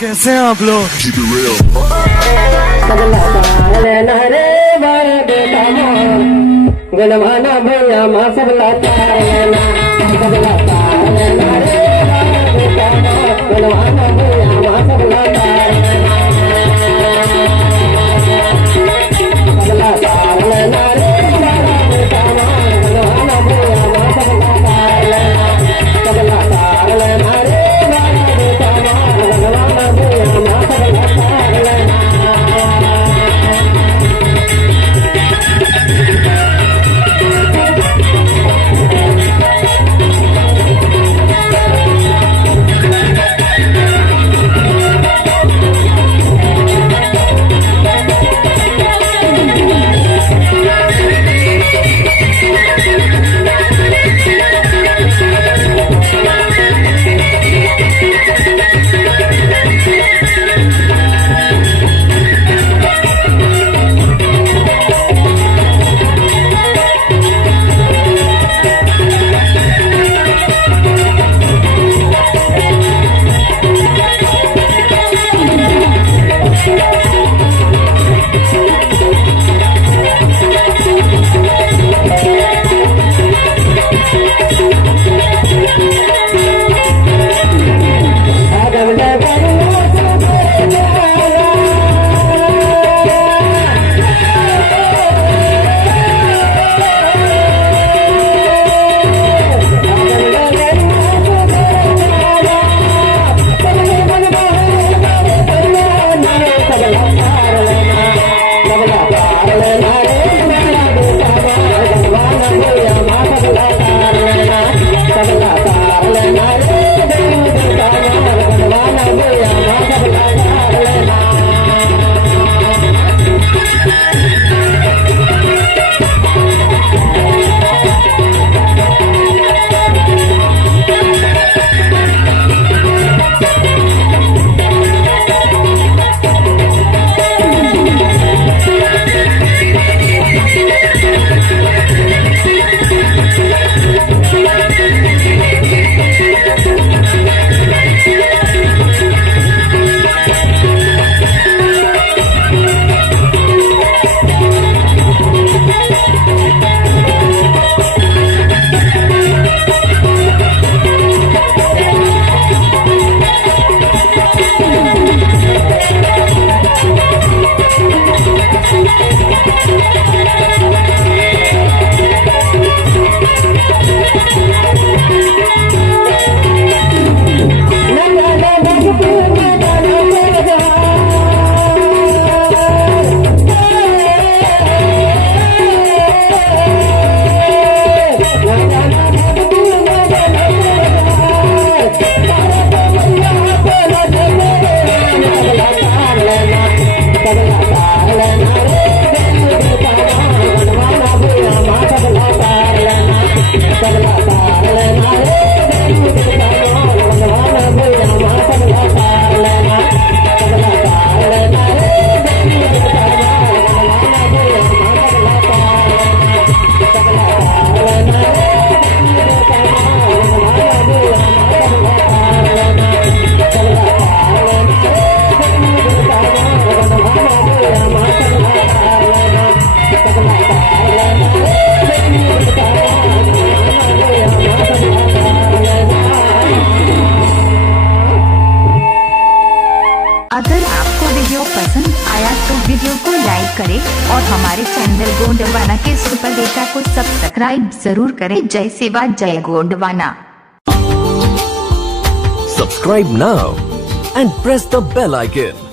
कैसे हैं आप लोग? गुलवाना भैया माँ सब लाता गुलवाना भैया माँ सब लाता अगर आपको वीडियो पसंद आया तो वीडियो को लाइक करें और हमारे चैनल गोंडवाना के सुपर डेटा को सब्सक्राइब जरूर करें। जय सेवा जय Gondwana. Subscribe now and press the bell icon.